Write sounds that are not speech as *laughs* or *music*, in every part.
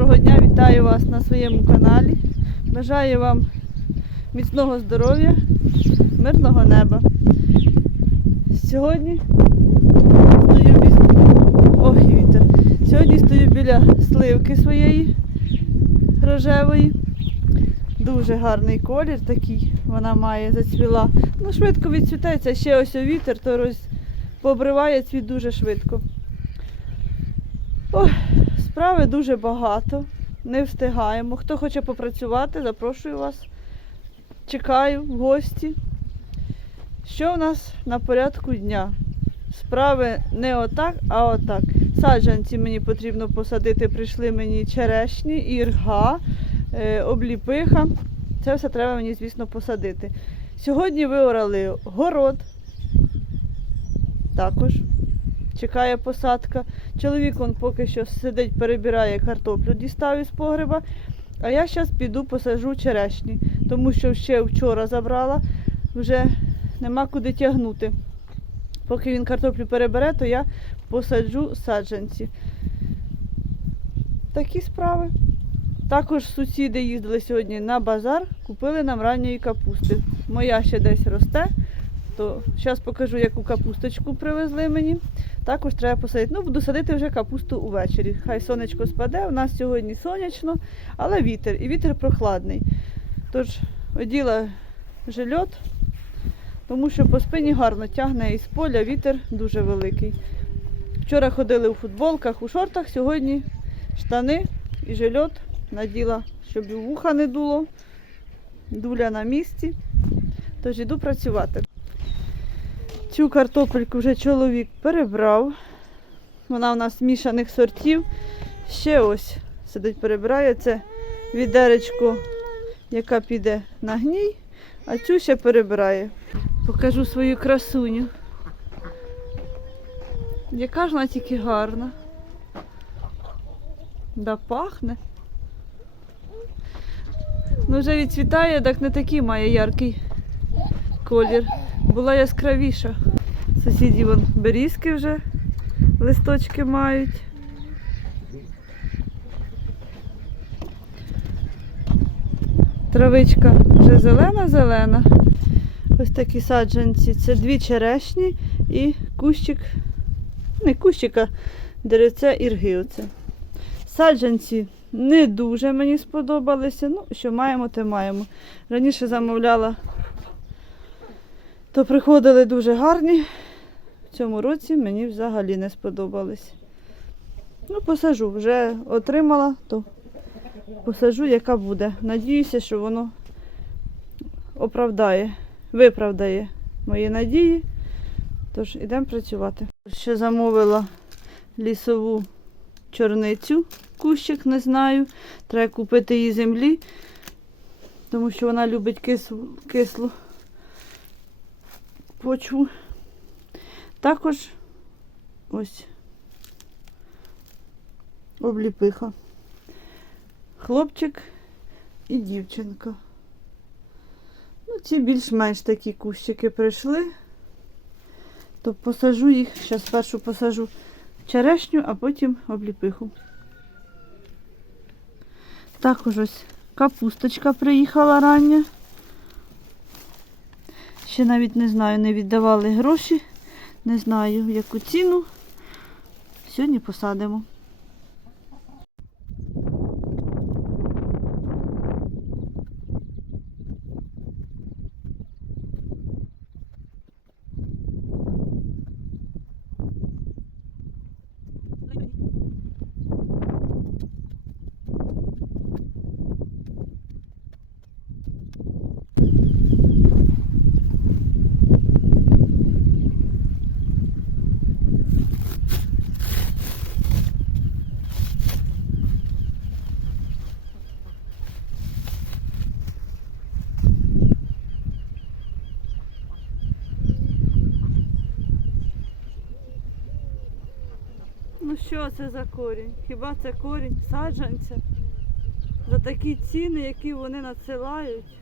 Доброго дня, вітаю вас на своєму каналі. Бажаю вам міцного здоров'я, мирного неба. Сьогодні стою. Ох, і вітер. Сьогодні стою біля сливки своєї рожевої. Дуже гарний колір такий вона має, зацвіла. Ну, швидко відцвітається, ще ось вітер, то роз... пообриває цвіт дуже швидко. Ой, справи дуже багато. Не встигаємо. Хто хоче попрацювати, запрошую вас. Чекаю в гості. Що в нас на порядку дня? Справи не отак, а отак. Саджанці мені потрібно посадити, прийшли мені черешні, ірга, е, обліпиха. Це все треба мені, звісно, посадити. Сьогодні виорали город. Також чекає посадка. Чоловік он поки що сидить, перебирає картоплю, дістав із погреба. А я зараз піду посаджу черешні, тому що ще вчора забрала, вже нема куди тягнути. Поки він картоплю перебере, то я посаджу саджанці. Такі справи. Також сусіди їздили сьогодні на базар, купили нам ранньої капусти. Моя ще десь росте, то зараз покажу, яку капусточку привезли мені. Також треба посадити. Ну, буду садити вже капусту увечері. Хай сонечко спаде. У нас сьогодні сонячно, але вітер. І вітер прохладний. Тож оділа жильот, тому що по спині гарно тягне із поля, вітер дуже великий. Вчора ходили у футболках, у шортах, сьогодні штани і жильот наділа, щоб і вуха не дуло. Дуля на місці. Тож іду працювати. Цю картопельку вже чоловік перебрав. Вона у нас мішаних сортів. Ще ось сидить, перебирає. Це відеречко, яка піде на гній, а цю ще перебирає. Покажу свою красуню. Яка ж вона тільки гарна. Да пахне. Ну вже відцвітає, так не такий має яркий колір. Була яскравіша. Сусіді вон берізки вже листочки мають. Травичка вже зелена-зелена. Ось такі саджанці. Це дві черешні і кущик, не кущик, а деревце ірги. Оце. Саджанці не дуже мені сподобалися. Ну, що маємо, те маємо. Раніше замовляла то приходили дуже гарні. В цьому році мені взагалі не сподобались. Ну, посажу, вже отримала, то посажу, яка буде. Надіюся, що воно оправдає, виправдає мої надії. Тож йдемо працювати. Ще замовила лісову чорницю, кущик, не знаю. Треба купити її землі, тому що вона любить кислу, кислу почву. Також ось обліпиха. Хлопчик і дівчинка. Ну, ці більш-менш такі кущики прийшли. То посажу їх, зараз спершу посажу черешню, а потім обліпиху. Також ось капусточка приїхала рання. Ще навіть не знаю, не віддавали гроші, не знаю, яку ціну. Сьогодні посадимо. Ну що це за корінь? Хіба це корінь саджанця? За такі ціни, які вони надсилають.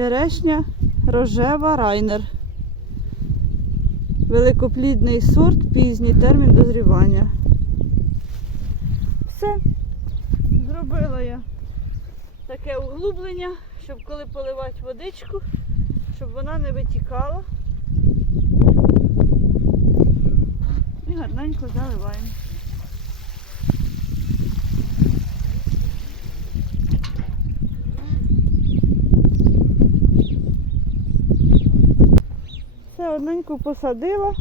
Черешня рожева райнер. Великоплідний сорт, пізній термін дозрівання. Все. Зробила я таке углублення, щоб коли поливати водичку, щоб вона не витікала. І гарненько заливаємо. Все одненько посадила.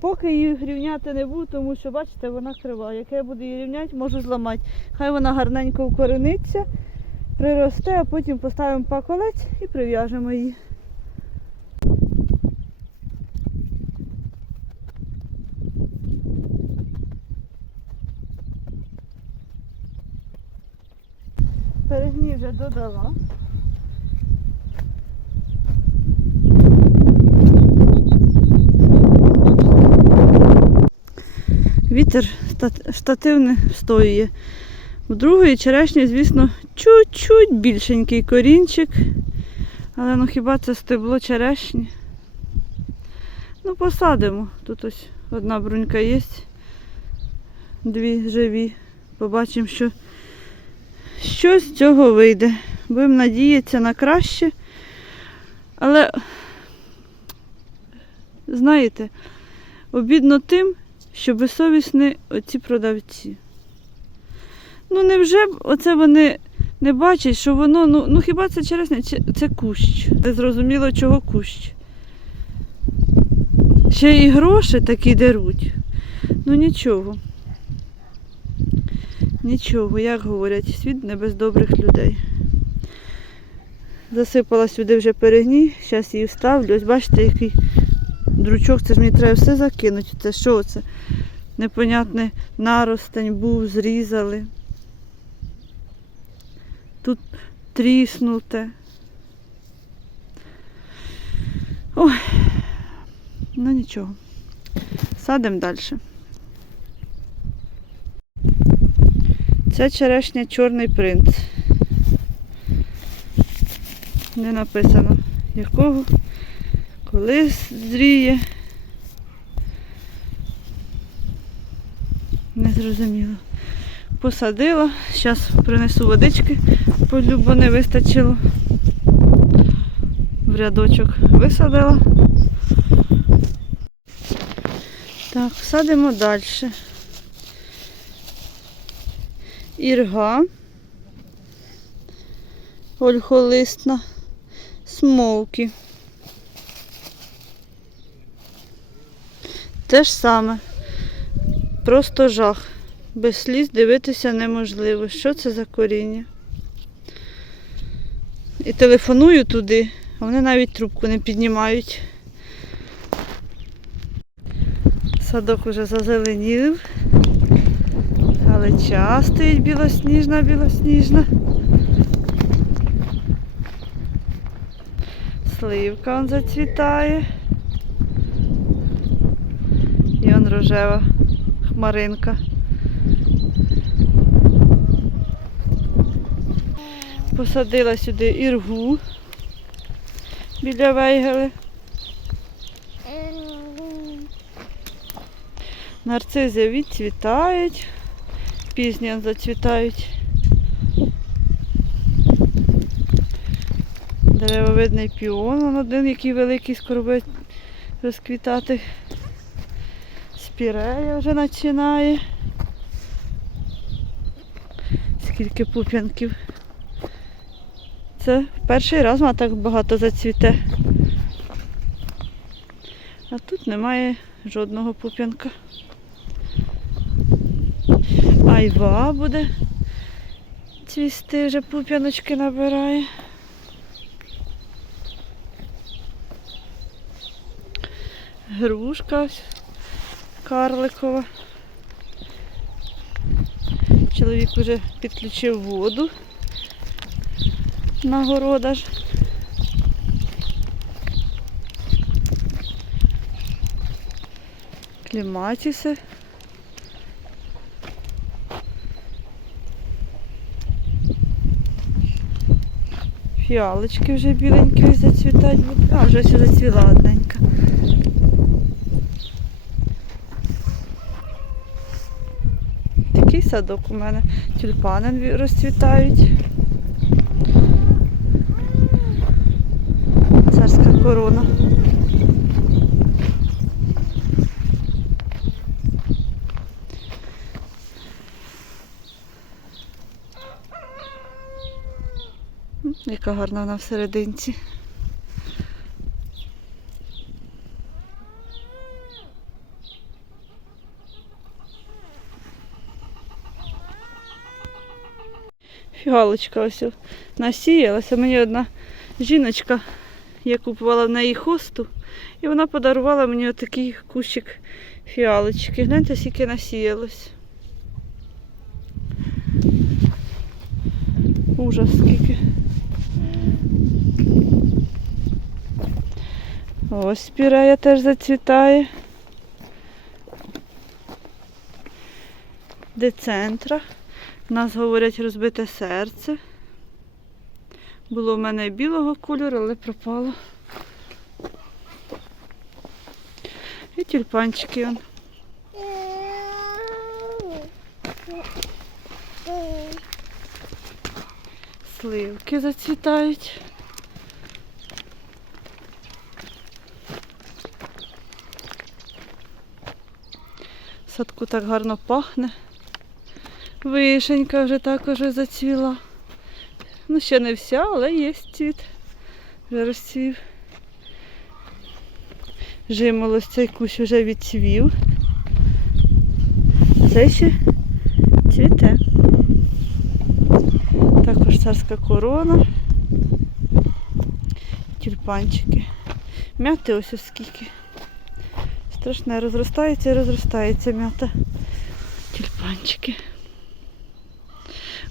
Поки її рівняти не буду, тому що, бачите, вона крива. Як я буду її рівняти, можу зламати. Хай вона гарненько вкорениться, приросте, а потім поставимо паколець і прив'яжемо її. Перегній вже додала. Вітер штатив не встоює. У другої черешні, звісно, чуть-чуть більшенький корінчик. Але ну хіба це стебло черешні? Ну, посадимо. Тут ось одна брунька є. Дві живі. Побачимо, що що з цього вийде. Будемо надіятися на краще. Але, знаєте, обідно тим, що безсовісні оці продавці. Ну невже оце вони не бачать, що воно, ну, ну хіба це чересне, Чи- це кущ. Не зрозуміло, чого кущ. Ще і гроші такі деруть. Ну нічого. Нічого, як говорять, світ не без добрих людей. Засипала сюди вже перегній, зараз її вставлю. Ось бачите, який дручок, це ж мені треба все закинути. Це що це? Непонятний наростень був, зрізали. Тут тріснуте. Ой, ну нічого. Садимо далі. Це черешня чорний принц. Не написано якого, коли зріє. Не зрозуміло. Посадила, зараз принесу водички, полюбо не вистачило. В рядочок висадила. Так, садимо далі. Ірга. Ольхолистна. Смовки. Те ж саме. Просто жах. Без сліз дивитися неможливо. Що це за коріння? І телефоную туди, а вони навіть трубку не піднімають. Садок уже зазеленів. Галича стоїть білосніжна, білосніжна. Сливка он зацвітає. І он рожева хмаринка. Посадила сюди іргу біля вейгели. Нарцизи відцвітають, пізні зацвітають. Деревовидний піон, он один, який великий, скоро буде розквітати. Спірея вже починає. Скільки пуп'янків. Це перший раз вона так багато зацвіте. А тут немає жодного пуп'янка. Айва буде цвісти, вже пуп'яночки набирає. Грушка карликова. Чоловік вже підключив воду на городаж. Кліматіси. Фіалочки вже біленькі зацвітають. А, вже зацвіла одненька. Такий садок у мене. Тюльпани розцвітають. Царська корона. Яка гарна вона всерединці. Фіалочка ось насіялася. Мені одна жіночка, я купувала в неї хосту, і вона подарувала мені отакий кущик фіалочки. Гляньте, скільки насіялось. Ужас скільки. Ось спірея теж зацвітає. Децентра. У нас говорять розбите серце. Було в мене білого кольору, але пропало. І тюльпанчики. Он. Сливки зацвітають. Садку так гарно пахне. Вишенька вже також зацвіла. Ну, ще не вся, але є цвіт. Вже розцвів. Жимолось цей кущ вже відцвів. Це ще цвіте. Також царська корона. Тюльпанчики. М'яти ось ось скільки. Страшне, розростається і розростається м'ята. Тюльпанчики.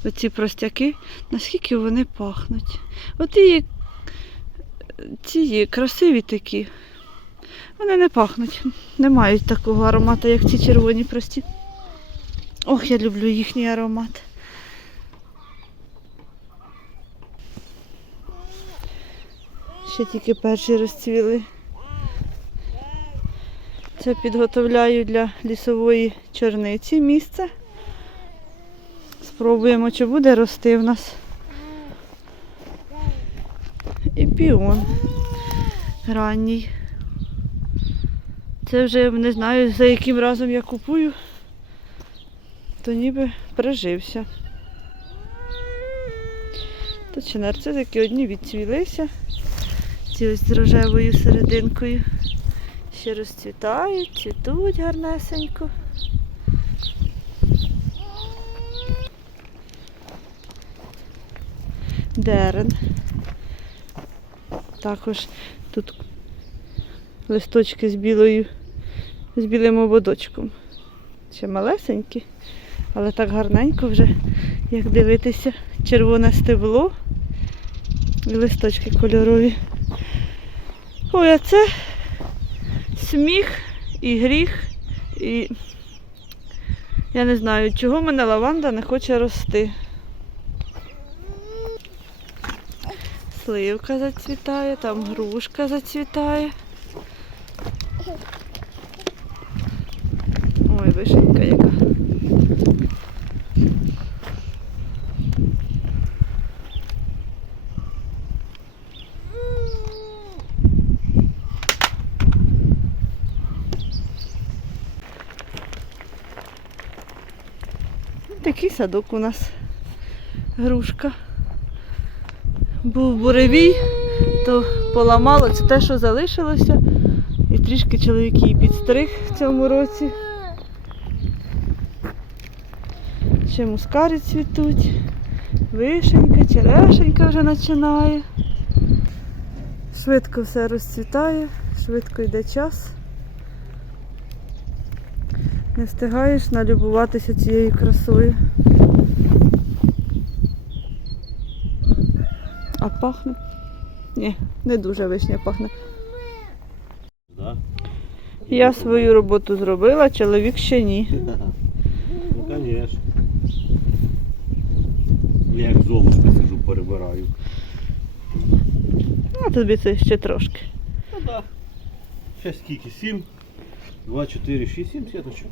Оці простяки, наскільки вони пахнуть. От і ці красиві такі. Вони не пахнуть, не мають такого аромату, як ці червоні прості. Ох, я люблю їхній аромат. Ще тільки перші розцвіли. Це підготовляю для лісової чорниці місце. Спробуємо, чи буде рости в нас. І піон ранній. Це вже не знаю, за яким разом я купую, то ніби прижився. То чи нарцисики одні відцвілися. Ці ось з рожевою серединкою. Ще розцвітають, цвітуть гарнесенько. Дерен. Також тут листочки з білою, з білим ободочком. Ще малесенькі, але так гарненько вже, як дивитися, червоне стебло і листочки кольорові. Ой, а це сміх і гріх. І я не знаю, чого мене лаванда не хоче рости. Сливка зацвітає, там грушка зацвітає. Ой, вишенька яка. Такий садок у нас грушка. Був буревій, то поламало це те, що залишилося. І трішки чоловік її підстриг в цьому році. Ще мускари цвітуть, вишенька, черешенька вже починає. Швидко все розцвітає, швидко йде час. Не встигаєш налюбуватися цією красою. А пахне? Ні, не дуже вишня пахне. Я свою роботу зробила, чоловік ще ні. *laughs* Ну, конечно. Я як золушка сижу, перебираю. А тобі це ще трошки. Ну да. Сейчас скільки? 7, 2, 4, 6, 7 сіточок.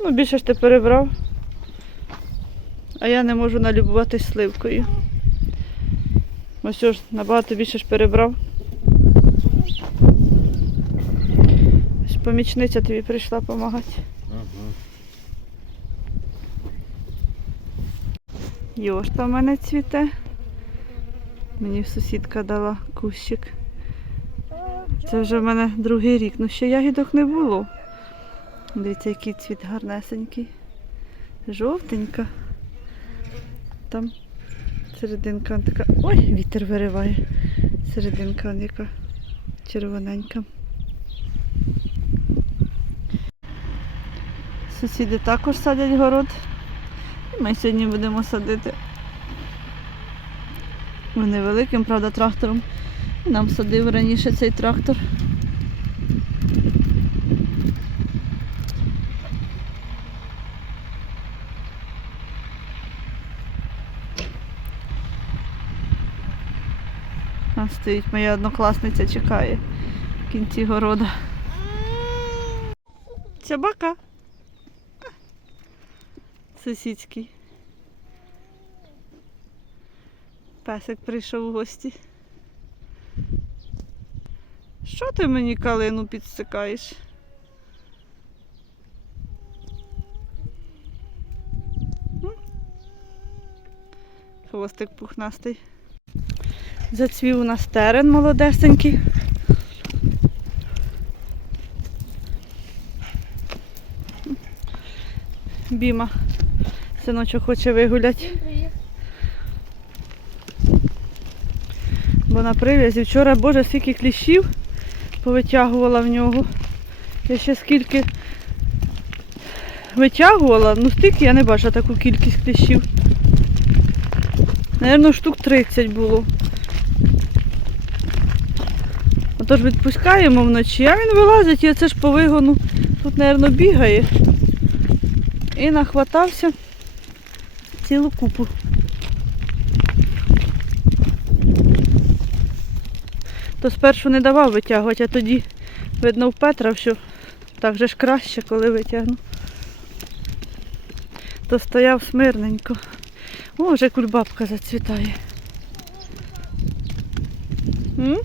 Ну, більше ж ти перебрав. А я не можу налюбуватись сливкою. Ось що ж, набагато більше ж перебрав. Помічниця тобі прийшла допомагати. Ага. Йошта в мене цвіте. Мені сусідка дала кущик. Це вже в мене другий рік. Ну ще ягідок не було. Дивіться, який цвіт гарнесенький. Жовтенька. Там серединка така. Ой, вітер вириває. Серединка яка червоненька. Сусіди також садять город. Ми сьогодні будемо садити. Вони великим, правда, трактором. Нам садив раніше цей трактор. Там стоїть моя однокласниця, чекає в кінці города. Собака. Сусідський. Песик прийшов у гості. Що ти мені калину підстикаєш? М? Хвостик пухнастий. Зацвів у нас терен молодесенький. Біма. Синочок хоче вигуляти. Бо на прив'язі вчора, боже, скільки кліщів повитягувала в нього. Я ще скільки витягувала, ну стільки я не бачила таку кількість кліщів. Наверно, штук 30 було. Отож відпускаємо вночі, а він вилазить і оце ж по вигону тут, напевно, бігає. І нахватався цілу купу. То спершу не давав витягувати, а тоді видно в Петра, що так же ж краще, коли витягну. То стояв смирненько. О, вже кульбабка зацвітає. М?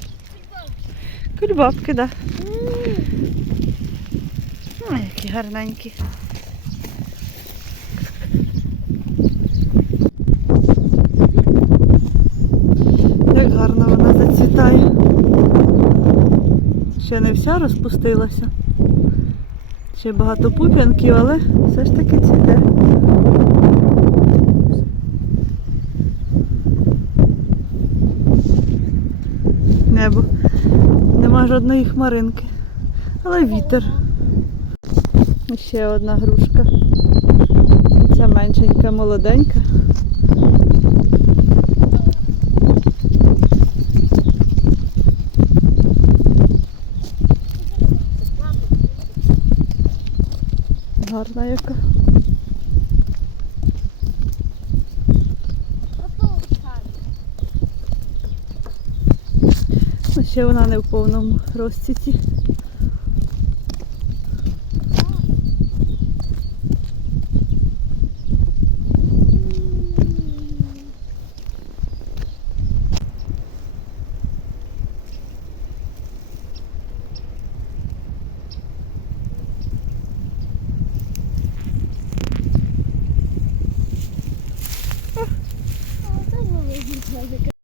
Кульбабки, так. Да. Ой, які гарненькі. Як гарно вона зацвітає. Ще не вся розпустилася. Ще багато пуп'янків, але все ж таки цвіте. Небо. Нема жодної хмаринки. Але вітер. Ще одна грушка. Ця меншенька, молоденька. Гарна яка. А ще вона не в повному розціті.